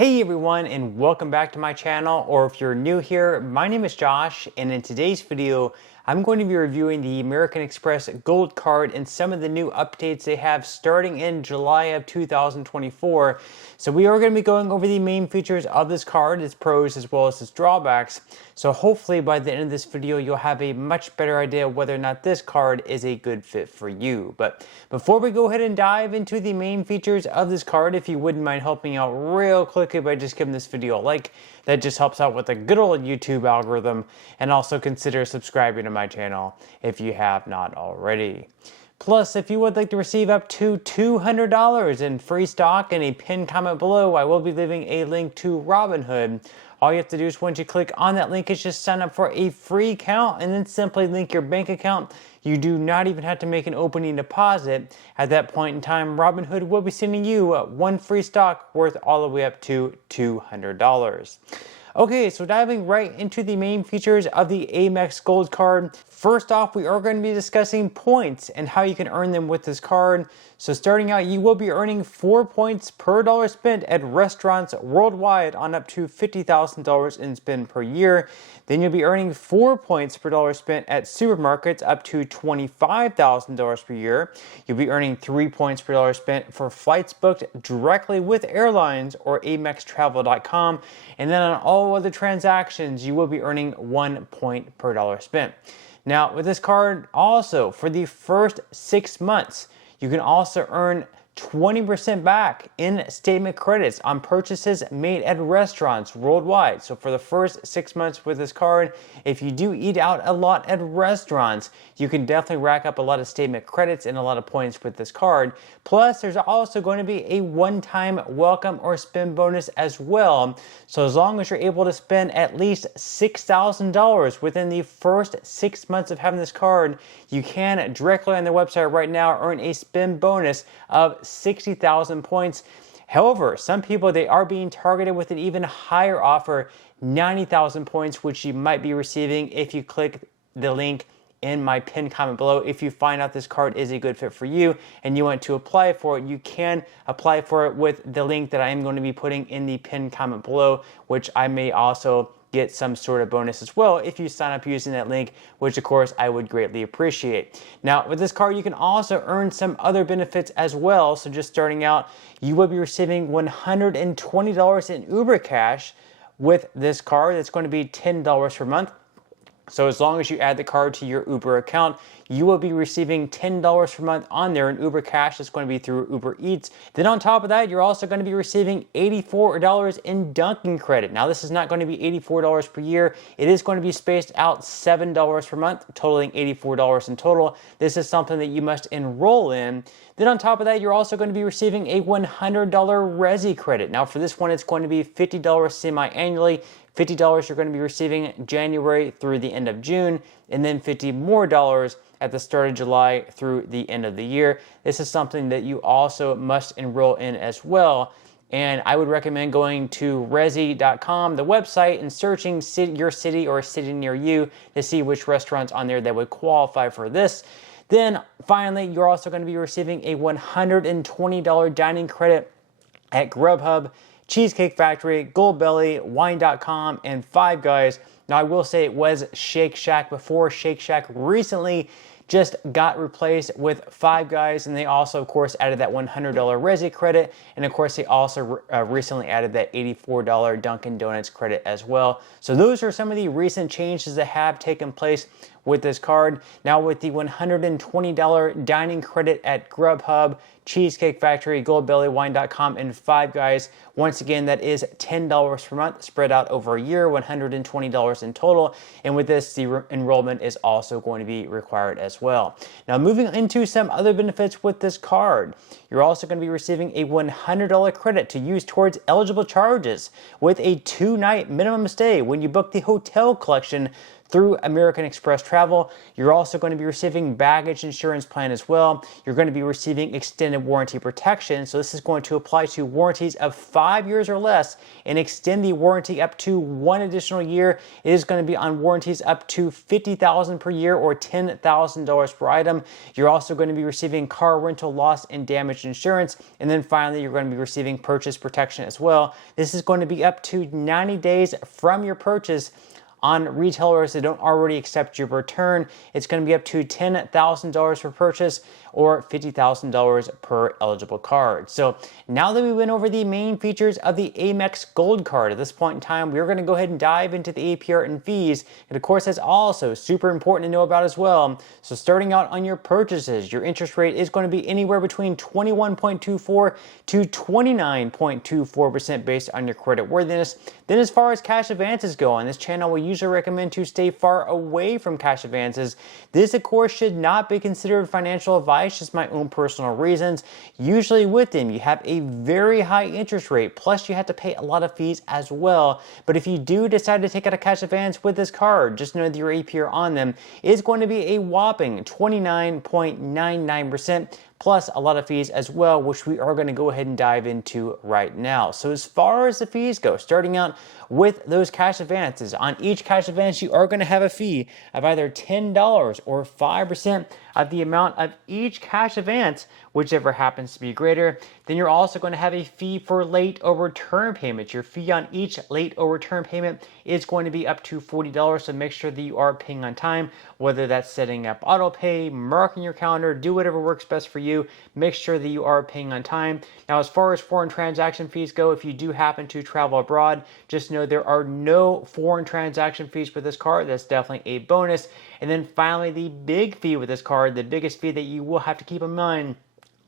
Hey everyone, and welcome back to my channel, or if you're new here, my name is Josh, and in today's video I'm going to be reviewing the American Express Gold Card and some of the new updates they have starting in July of 2024. So we are going to be going over the main features of this card, its pros as well as its drawbacks. So hopefully by the end of this video you'll have a much better idea whether or not this card is a good fit for you. But before we go ahead and dive into the main features of this card, if you wouldn't mind helping out real quickly by just giving this video a like, that just helps out with the good old YouTube algorithm, and also consider subscribing to my channel if you have not already. Plus, if you would like to receive up to $200 in free stock and a pinned comment below, I will be leaving a link to Robinhood. All you have to do is once you click on that link is just sign up for a free account and then simply link your bank account. You do not even have to make an opening deposit. At that point in time, Robinhood will be sending you one free stock worth all the way up to $200. Okay, so diving right into the main features of the AMEX Gold Card. First off, we are going to be discussing points and how you can earn them with this card. So starting out, you will be earning 4 points per dollar spent at restaurants worldwide on up to $50,000 in spend per year. Then you'll be earning 4 points per dollar spent at supermarkets up to $25,000 per year. You'll be earning 3 points per dollar spent for flights booked directly with airlines or AMEXtravel.com. And then on all other transactions, you will be earning 1 point per dollar spent. Now, with this card, also for the first 6 months, you can also earn 20% back in statement credits on purchases made at restaurants worldwide. So for the first 6 months with this card, if you do eat out a lot at restaurants, you can definitely rack up a lot of statement credits and a lot of points with this card. Plus, there's also going to be a one-time welcome or spend bonus as well. So as long as you're able to spend at least $6,000 within the first 6 months of having this card, you can directly on their website right now earn a spend bonus of 60,000 points. However, some people, they are being targeted with an even higher offer, 90,000 points, which you might be receiving if you click the link in my pinned comment below. If you find out this card is a good fit for you and you want to apply for it, you can apply for it with the link that I am going to be putting in the pinned comment below, which I may also get some sort of bonus as well if you sign up using that link, which of course I would greatly appreciate. Now with this card, you can also earn some other benefits as well. So just starting out, you will be receiving $120 in Uber cash with this card. That's going to be $10 per month. So as long as you add the card to your Uber account, you will be receiving $10 per month on there in Uber cash. That's going to be through Uber Eats. Then on top of that, you're also going to be receiving $84 in Dunkin' credit. Now this is not going to be $84 per year. It is going to be spaced out $7 per month, totaling $84 in total. This is something that you must enroll in. Then on top of that, you're also going to be receiving a $100 Resi credit. Now for this one, it's going to be $50 semi-annually. $50 you're going to be receiving January through the end of June, and then $50 more at the start of July through the end of the year. This is something that you also must enroll in as well. And I would recommend going to resi.com, the website, and searching your city or a city near you to see which restaurants on there that would qualify for this. Then finally, you're also going to be receiving a $120 dining credit at Grubhub, Cheesecake Factory, Goldbelly, Wine.com, and Five Guys. Now I will say it was Shake Shack before. Shake Shack recently just got replaced with Five Guys, and they also of course added that $100 Resi credit, and of course they also recently added that $84 Dunkin' Donuts credit as well. So those are some of the recent changes that have taken place with this card. Now with the $120 dining credit at Grubhub, Cheesecake Factory, Goldbelly, Wine.com, and Five Guys. Once again, that is $10 per month spread out over a year, $120 in total. And with this, the enrollment is also going to be required as well. Now moving into some other benefits with this card, you're also going to be receiving a $100 credit to use towards eligible charges with a 2-night minimum stay when you book the hotel collection through American Express Travel. You're also going to be receiving baggage insurance plan as well. You're going to be receiving extended warranty protection. So this is going to apply to warranties of 5 years or less and extend the warranty up to 1 additional year. It is going to be on warranties up to $50,000 per year or $10,000 per item. You're also going to be receiving car rental loss and damage insurance. And then finally, you're going to be receiving purchase protection as well. This is going to be up to 90 days from your purchase on retailers that don't already accept your return. It's going to be up to $10,000 per purchase or $50,000 per eligible card. So now that we went over the main features of the AMEX Gold Card, at this point in time, we're going to go ahead and dive into the APR and fees. And of course, that's also super important to know about as well. So starting out on your purchases, your interest rate is going to be anywhere between 21.24 to 29.24% based on your credit worthiness. Then as far as cash advances go, on this channel, we usually recommend to stay far away from cash advances. This, of course, should not be considered financial advice, just my own personal reasons. Usually with them, you have a very high interest rate, plus you have to pay a lot of fees as well. But if you do decide to take out a cash advance with this card, just know that your APR on them is going to be a whopping 29.99%. plus a lot of fees as well, which we are going to go ahead and dive into right now. So as far as the fees go, starting out with those cash advances, on each cash advance, you are going to have a fee of either $10 or 5% of the amount of each cash advance, whichever happens to be greater. Then you're also going to have a fee for late or return payments. Your fee on each late or return payment is going to be up to $40, so make sure that you are paying on time, whether that's setting up auto pay, marking your calendar, do whatever works best for you. Make sure that you are paying on time. Now, as far as foreign transaction fees go, if you do happen to travel abroad, just know there are no foreign transaction fees with this card. That's definitely a bonus. And then finally, the big fee with this card, the biggest fee that you will have to keep in mind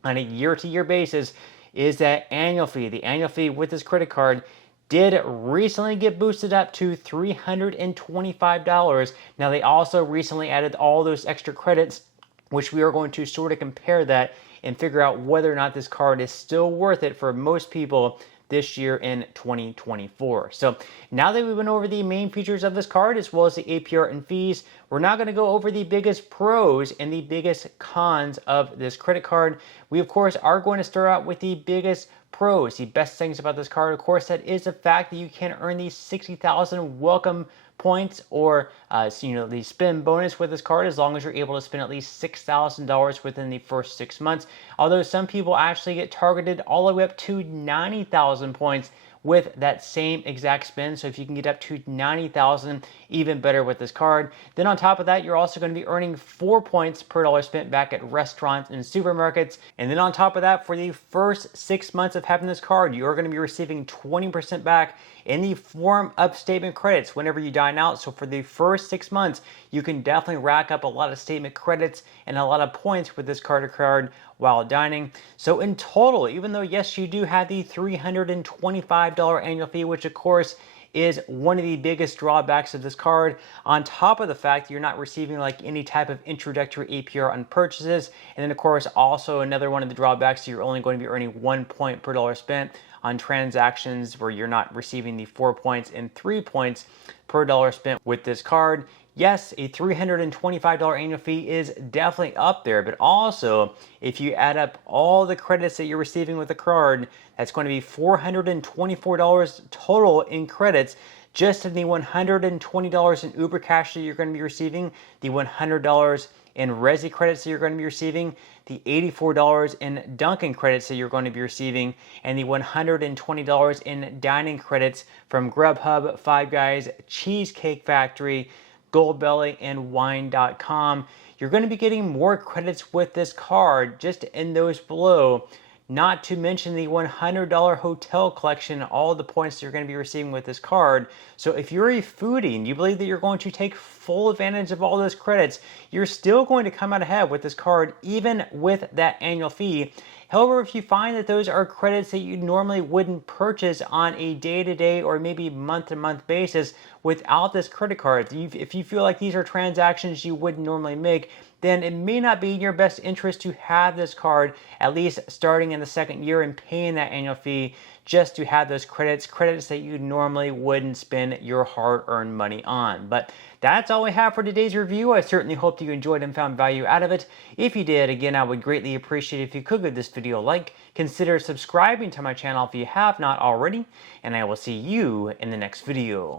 on a year-to-year basis is that annual fee. The annual fee with this credit card did recently get boosted up to $325. Now, they also recently added all those extra credits, which we are going to sort of compare that and figure out whether or not this card is still worth it for most people this year in 2024. So now that we went over the main features of this card as well as the APR and fees, we're now going to go over the biggest pros and the biggest cons of this credit card. We, of course, are going to start out with the biggest pros. The best things about this card, of course, that is the fact that you can earn these 60,000 welcome points or the spend bonus with this card as long as you're able to spend at least $6,000 within the first 6 months. Although some people actually get targeted all the way up to 90,000 points with that same exact spend. So if you can get up to 90,000, even better with this card. Then on top of that, you're also going to be earning 4 points per dollar spent back at restaurants and supermarkets. And then on top of that, for the first 6 months of having this card, you're going to be receiving 20% back in the form of statement credits whenever you dine out. So for the first 6 months, you can definitely rack up a lot of statement credits and a lot of points with this card while dining. So in total, even though yes, you do have the $325 annual fee, which of course is one of the biggest drawbacks of this card, on top of the fact that you're not receiving like any type of introductory APR on purchases. And then of course, also another one of the drawbacks, you're only going to be earning 1 point per dollar spent on transactions where you're not receiving the 4 points and 3 points per dollar spent with this card. Yes, a $325 annual fee is definitely up there, but also if you add up all the credits that you're receiving with the card, that's going to be $424 total in credits, just in the $120 in Uber Cash that you're going to be receiving, the $100 in Resi credits that you're going to be receiving, the $84 in Dunkin' credits that you're going to be receiving, and the $120 in dining credits from Grubhub, Five Guys, Cheesecake Factory, Goldbelly, and Wine.com. You're going to be getting more credits with this card just in those below, not to mention the $100 hotel collection, all the points you're going to be receiving with this card. So if you're a foodie and you believe that you're going to take full advantage of all those credits, you're still going to come out ahead with this card, even with that annual fee. However, if you find that those are credits that you normally wouldn't purchase on a day-to-day or maybe month-to-month basis without this credit card, if you feel like these are transactions you wouldn't normally make, then it may not be in your best interest to have this card at least starting in the second year and paying that annual fee just to have those credits that you normally wouldn't spend your hard-earned money on. But that's all we have for today's review. I certainly hope that you enjoyed and found value out of it. If you did, again, I would greatly appreciate if you could give this video a like, consider subscribing to my channel if you have not already, and I will see you in the next video.